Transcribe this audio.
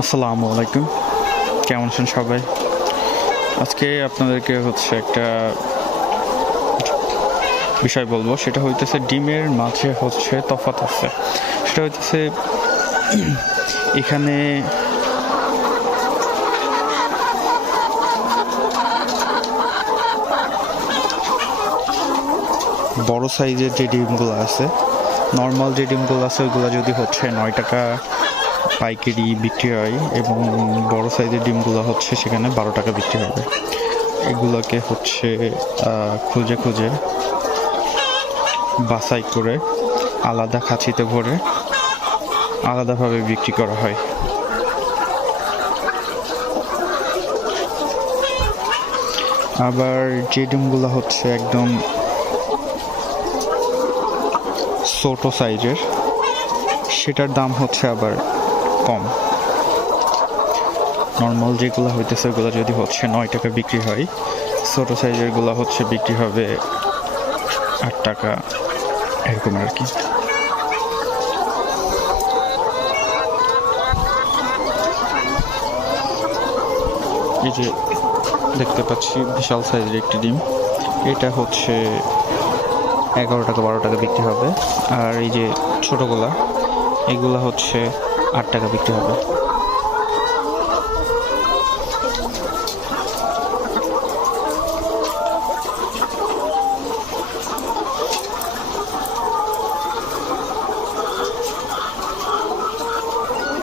আসসালামু আলাইকুম। কেমন আছেন সবাই? আজকে আপনাদেরকে হচ্ছে একটা বিষয় বলব, সেটা হইতেছে ডিমের মাঝে হচ্ছে তফাৎ আছে। সেটা হইতেছে এখানে বড় সাইজের যে ডিমগুলো আছে, নর্মাল যে ডিমগুলো আছে ওইগুলো যদি হচ্ছে নয় টাকা পাইকারি বিক্রি হয় এবং বড় সাইজের ডিমগুলো হচ্ছে সেখানে বারো টাকা বিক্রি হবে। এগুলোকে হচ্ছে খুঁজে খুঁজে বাছাই করে আলাদা খাঁচিতে ভরে আলাদাভাবে বিক্রি করা হয়। আবার যে ডিমগুলো হচ্ছে একদম ছোট সাইজের, সেটার দাম হচ্ছে আবার কম। নর্মাল যেগুলো হইতেছে ওগুলো যদি হচ্ছে নয় টাকা বিক্রি হয়, ছোট সাইজেরগুলো হচ্ছে বিক্রি হবে আট টাকা, এরকম আর কি। এই যে দেখতে পাচ্ছি বিশাল সাইজের একটি ডিম। এটা হচ্ছে এগারো টাকা, বারো টাকা বিক্রি হবে। আর এই যে ছোটোগুলা, এগুলা হচ্ছে আট টাকা বিক্রি হবে।